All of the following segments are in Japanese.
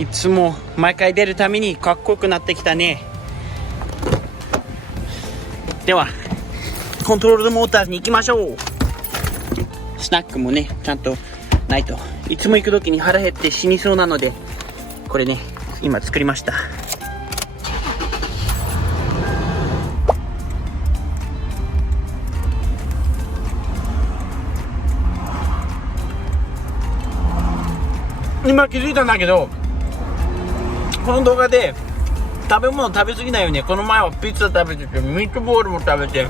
いつも毎回出るためにかっこよくなってきたね。ではコントロールモーターに行きましょう。スナックもねちゃんとないといつも行く時に腹減って死にそうなので、これね今作りました。今気づいたんだけど、この動画で食べ物食べ過ぎないように、この前はピッツァ食べてて、ミートボールも食べて、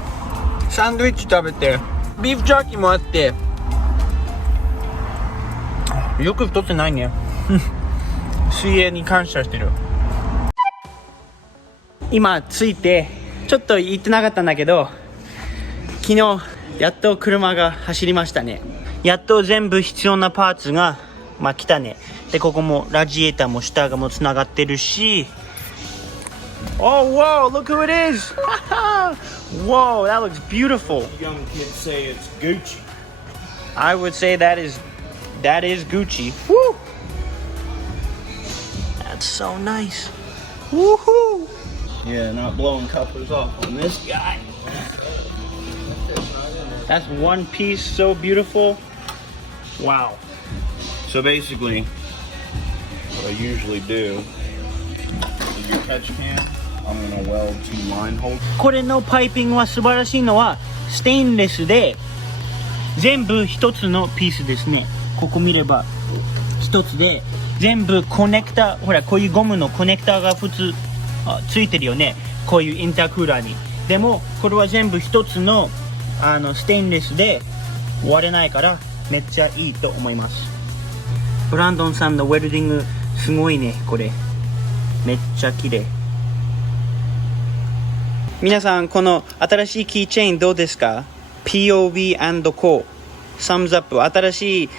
サンドイッチ食べて、ビーフジャーキーもあって、よく太ってないね。水泳に感謝してる。今着いてちょっと行ってなかったんだけど、昨日やっと車が走りましたね。やっと全部必要なパーツが来たね。でここもラジエーターも下がもつながってるし、 Oh wow, look who it is. Whoa, that looks beautiful. Young kids say it's Gucci. I would say that is Gucci. Woo! That's so nice. Woohoo! Yeah, not blowing couplers off on this guy. That's one piece, so beautiful. Wow. So basically, what I usually do is your touch can, I'm gonna weld two line holes. これのパイピングは素晴らしいのはステンレスで全部一つのピースですね。ここ見れば一つで全部コネクタ、ほらこういうゴムのコネクタが普通ついてるよね、こういうインタークーラーに。でもこれは全部一つのステンレスで割れないからめっちゃいいと思います。ブランドンさんのウェルディングすごいね。これめっちゃ綺麗。皆さんこの新しいキーチェーンどうですか？ POV&Co Thumbs up。 新しい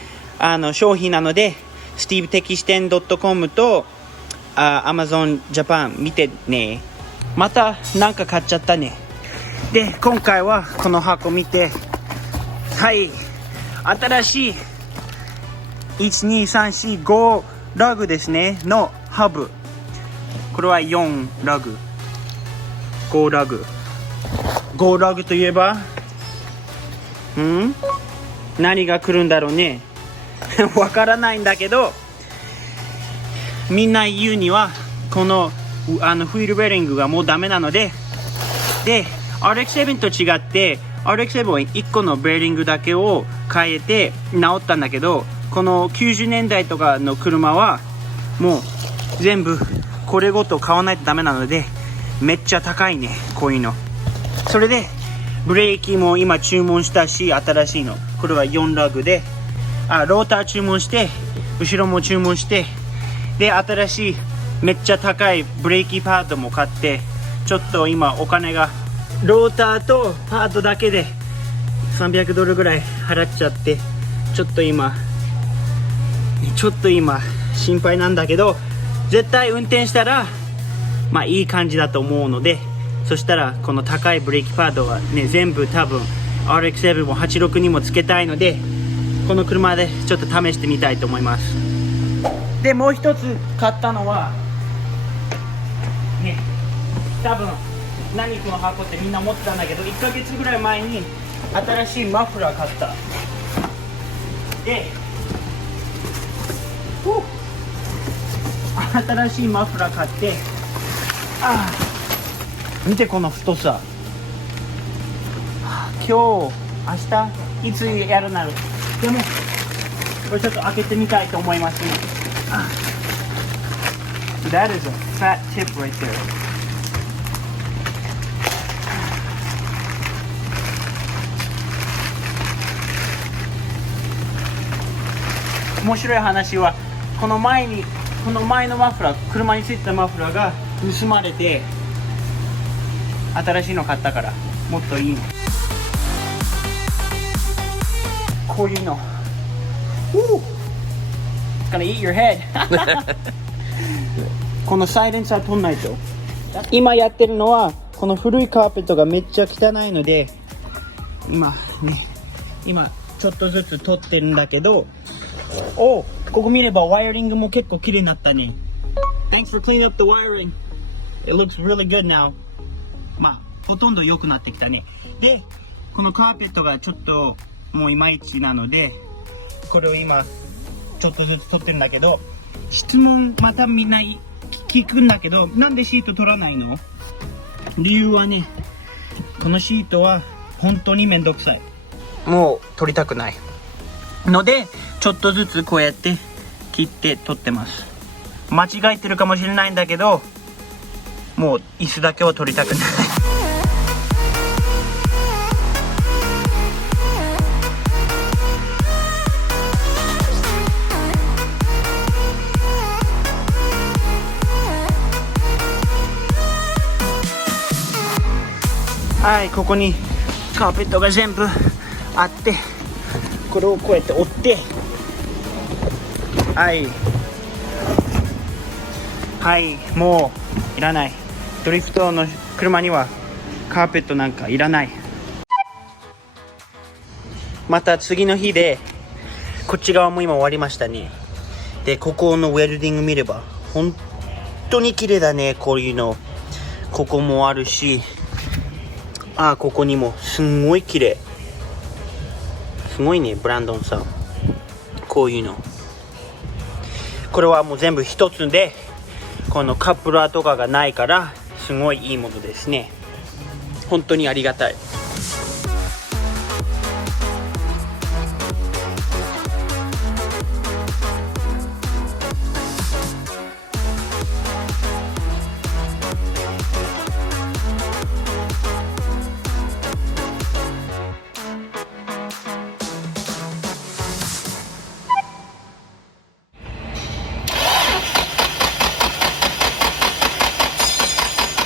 商品なので SteveTechisten.com とAmazon Japan 見てね。またなんか買っちゃったね。で今回はこの箱見て、はい、新しい12345ラグですねのハブ。これは4ラグ5ラグ5ラグといえば何が来るんだろうね。わからないんだけど、みんな言うにはこのフィールベリングがもうダメなので、RX-7 と違って RX-7 は1個のベリングだけを変えて直ったんだけど、この90年代とかの車はもう全部これごと買わないとダメなので、めっちゃ高いねこういうの。それでブレーキも今注文したし、新しいのこれは4ラグでローター注文して、後ろも注文して、で新しいめっちゃ高いブレーキパッドも買って、ちょっと今お金がローターとパッドだけで$300ぐらい払っちゃって、ちょっと今心配なんだけど、絶対運転したらいい感じだと思うので、そしたらこの高いブレーキパッドはね全部多分 RX-7 も86にもつけたいので、この車でちょっと試してみたいと思います。でもう一つ買ったのはね、多分何この箱ってみんな持ってたんだけど、1ヶ月ぐらい前に新しいマフラー買った。で新しいマフラー買って、見てこの太さ。今日明日いつやるなる。でもこれちょっと開けてみたいと思いますね。That is a fat tip right there. 面白い話は、この前のマフラー、車についてたマフラーが盗まれて、新しいの買ったからもっといいの。こういうの。It's gonna eat your head. このサイレンサー取んないと。今やってるのはこの古いカーペットがめっちゃ汚いので、今ちょっとずつ取ってるんだけど、ここ見ればワイヤリングも結構綺麗になったね。Thanks for cleaning up the wiring. It looks really good now. まあほとんど良くなってきたね。でこのカーペットがちょっともういまいちなので、これを今ちょっとずつ取ってるんだけど、質問またみんな聞くんだけど、なんでシート取らないの？理由はね、このシートは本当にめんどくさい。もう取りたくないので、ちょっとずつこうやって切って取ってます。間違えてるかもしれないんだけど、もう椅子だけは取りたくない。はい、ここにカーペットが全部あって、これをこうやって折って、はいはい、もういらない。ドリフトの車にはカーペットなんかいらない。また次の日でこっち側も今終わりましたね。でここのウェルディング見れば本当に綺麗だね。こういうのここもあるし、ここにもすんごい綺麗。すごいね、ブランドンさん。こういうの、これはもう全部一つで、このカップラーとかがないからすごいいいものですね。本当にありがたい。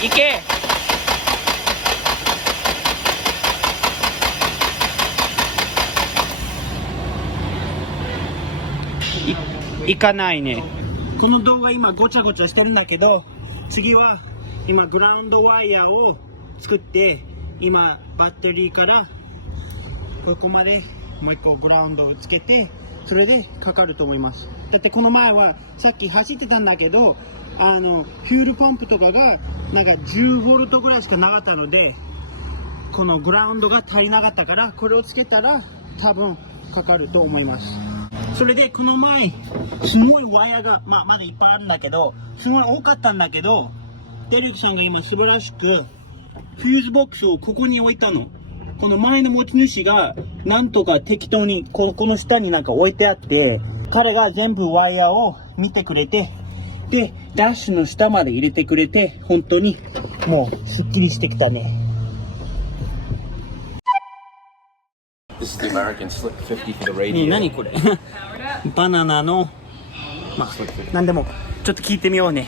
行け。行かないね。この動画今ごちゃごちゃしてるんだけど、次は今グラウンドワイヤーを作って、今バッテリーからここまでもう一個グラウンドをつけて、それでかかると思います。だってこの前はさっき走ってたんだけど、フュールパンプとかがなんか10ボルトぐらいしかなかったので、このグラウンドが足りなかったから、これをつけたら多分かかると思います。それでこの前すごいワイヤーが、まだいっぱいあるんだけど、すごい多かったんだけど、デリックさんが今素晴らしくフューズボックスをここに置いたの。この前の持ち主がなんとか適当にこの下になんか置いてあって、彼が全部ワイヤーを見てくれて、でダッシュの下まで入れてくれて、本当にもうすっきりしてきたね。 This is the American Slick 50 for the radio. ねえ、何これバナナのなんでもちょっと聞いてみようね。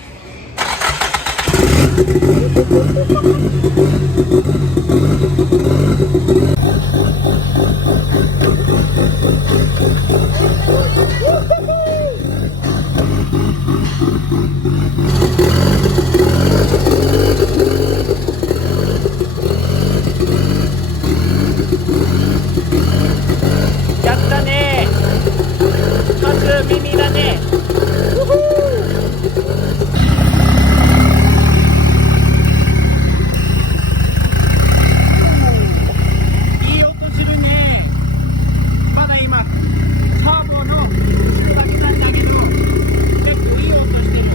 やったね。初耳だね。いい音するね。まだ今ターボのだけなんだけど、結構いい音してる。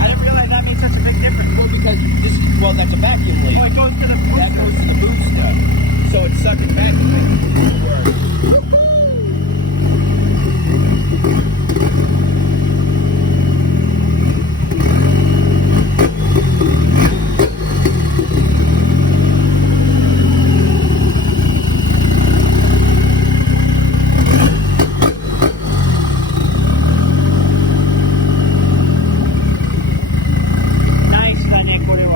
I didn't realize that made such a big difference. Well, because that's a vacuum leak. Oh, it goes to the That goes to the boot stuff. So it's sucking back.ナイスだね、これは。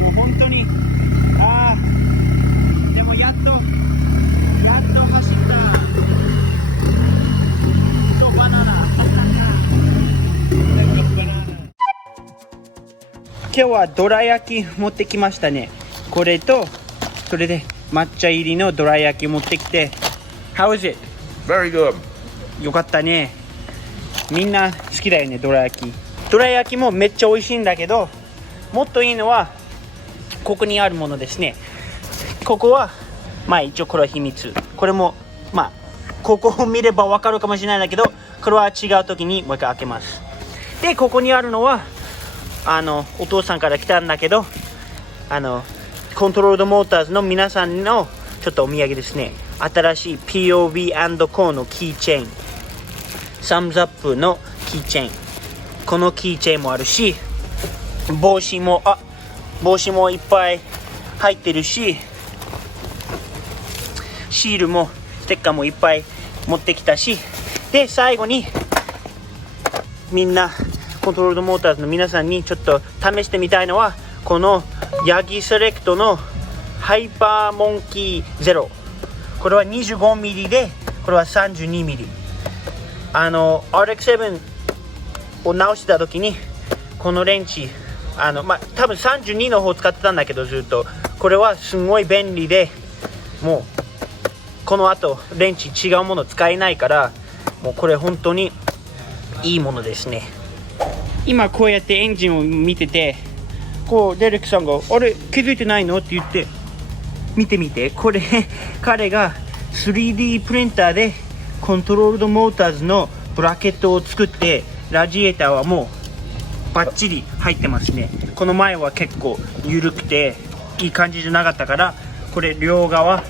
もう本当に。でもやっと走った。そう、バナナ。今日はどら焼き持ってきましたね。これと、それで抹茶入りのどら焼き持ってきて。How is it? Very good. よかったね。みんな好きだよね、どら焼き。どら焼きもめっちゃ美味しいんだけど、もっといいのはここにあるものですね。ここはまあ一応これは秘密。これもまあここを見ればわかるかもしれないんだけど、これは違う時にもう一回開けます。でここにあるのはお父さんから来たんだけど、コントロールドモーターズの皆さんのちょっとお土産ですね。新しい POV&CO のキーチェーン、サムズアップのキーチェーン、このキーチェーンもあるし、帽子もいっぱい入ってるし、シールもステッカーもいっぱい持ってきたし、で最後にみんなコントロールドモーターズの皆さんにちょっと試してみたいのは、このヤギセレクトのハイパーモンキーゼロ。これは 25mm で、これは 32mm。RX7 を直してた時にこのレンチ多分32の方使ってたんだけど、ずっとこれはすごい便利で、もうこの後レンチ違うもの使えないから、もうこれ本当にいいものですね。今こうやってエンジンを見てて、こうデレックさんがあれ気づいてないのって言って、見てみて、これ彼が 3D プリンターでコントロールドモーターズのブラケットを作って、ラジエーターはもうバッチリ入ってますね。この前は結構緩くていい感じじゃなかったから、これ両側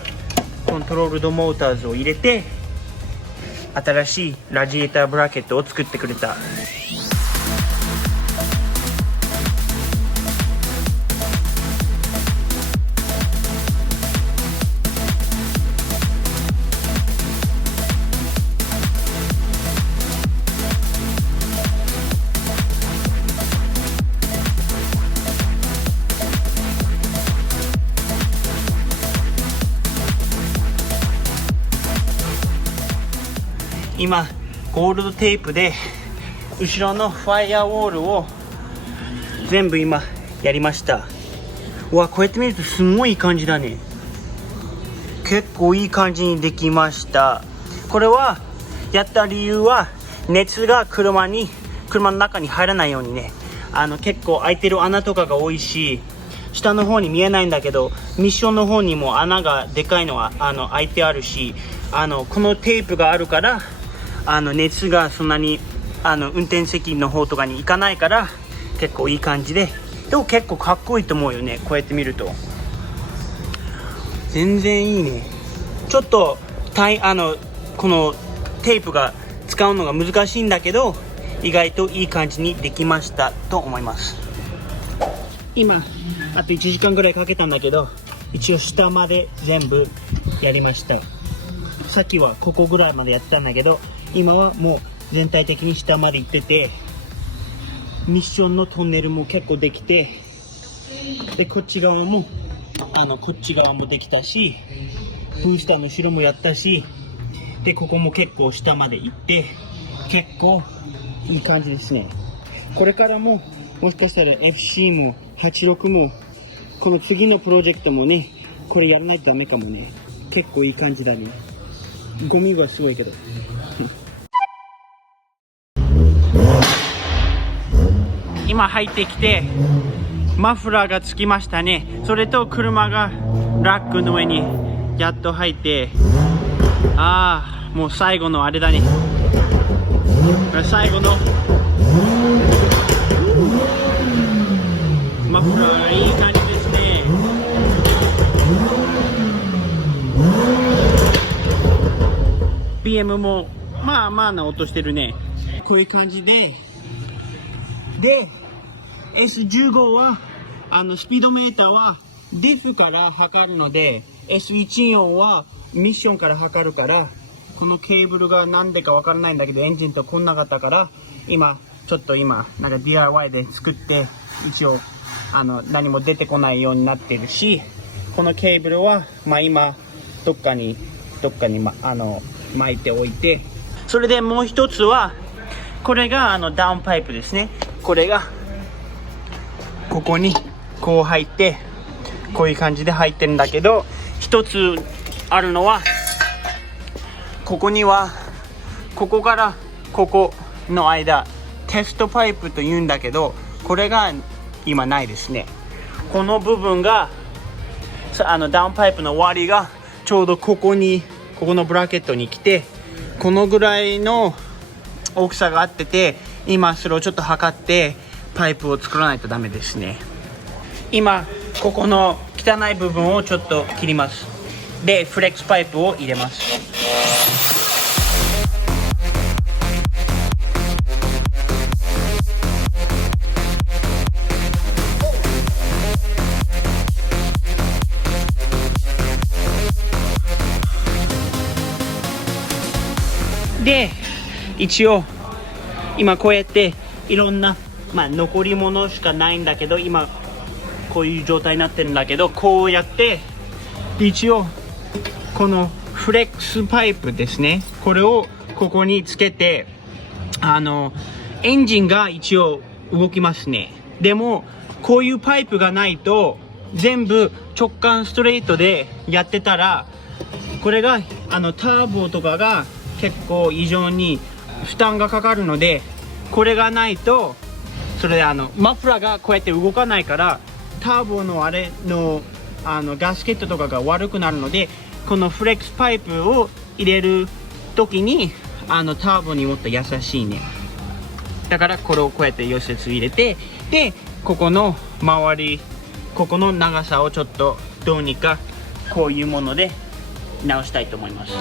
コントロールドモーターズを入れて新しいラジエーターブラケットを作ってくれた。今ゴールドテープで後ろのファイアウォールを全部今やりました。うわ、こうやって見るとすごいいい感じだね。結構いい感じにできました。これはやった理由は、熱が車の中に入らないようにね。結構開いてる穴とかが多いし、下の方に見えないんだけど、ミッションの方にも穴がでかいのは開いてあるし、このテープがあるから熱がそんなに運転席の方とかに行かないから、結構いい感じで、でも結構かっこいいと思うよね。こうやって見ると全然いいね。ちょっとこのテープが使うのが難しいんだけど、意外といい感じにできましたと思います。今あと1時間ぐらいかけたんだけど、一応下まで全部やりました。さっきはここぐらいまでやってたんだけど、今はもう全体的に下まで行ってて、ミッションのトンネルも結構できて、でこっち側もできたし、ブースターの後ろもやったし、でここも結構下まで行って、結構いい感じですね。これからももしかしたら FC も86もこの次のプロジェクトもね、これやらないとダメかもね。結構いい感じだね。ゴミはすごいけど今入ってきてマフラーがつきましたね。それと車がラックの上にやっと入って、もう最後のあれだね。最後のマフラーいい感じですね。BM もまあまあな音してるね。こういう感じで、S15 はスピードメーターはディフから測るので、 S14 はミッションから測るから、このケーブルがなんでかわからないんだけどエンジンとこんなかったから、今なんか DIY で作って、一応何も出てこないようになってるし、このケーブルは今どっかに巻いておいて、それでもう一つはこれがダウンパイプですね。これがここにこう入って、こういう感じで入ってるんだけど、一つあるのはここにはここからここの間テストパイプというんだけど、これが今ないですね。この部分がダウンパイプの終わりがちょうどここのブラケットに来て、このぐらいの大きさがあってて、今それをちょっと測ってパイプを作らないとダメですね。今ここの汚い部分をちょっと切ります。でフレックスパイプを入れます。で一応今こうやっていろんな、残り物しかないんだけど、今こういう状態になってるんだけど、こうやって一応このフレックスパイプですね、これをここにつけてエンジンが一応動きますね。でもこういうパイプがないと全部直感ストレートでやってたら、これがターボとかが結構異常に負担がかかるので、これがないとそれでマフラーがこうやって動かないから、ターボのガスケットとかが悪くなるので、このフレックスパイプを入れる時にターボにもっと優しいね。だからこれをこうやって溶接入れて、でここの周り、ここの長さをちょっとどうにかこういうもので直したいと思います。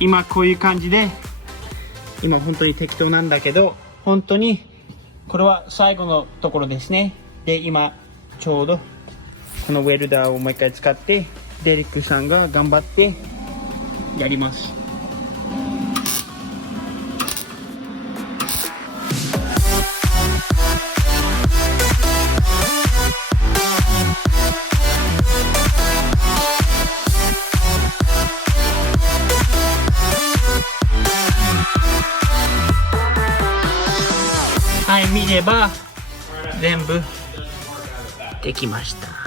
今こういう感じで、今本当に適当なんだけど、本当にこれは最後のところですね。で今ちょうどこのウェルダーをもう一回使ってデリックさんが頑張ってやります。はい、見れば全部できました。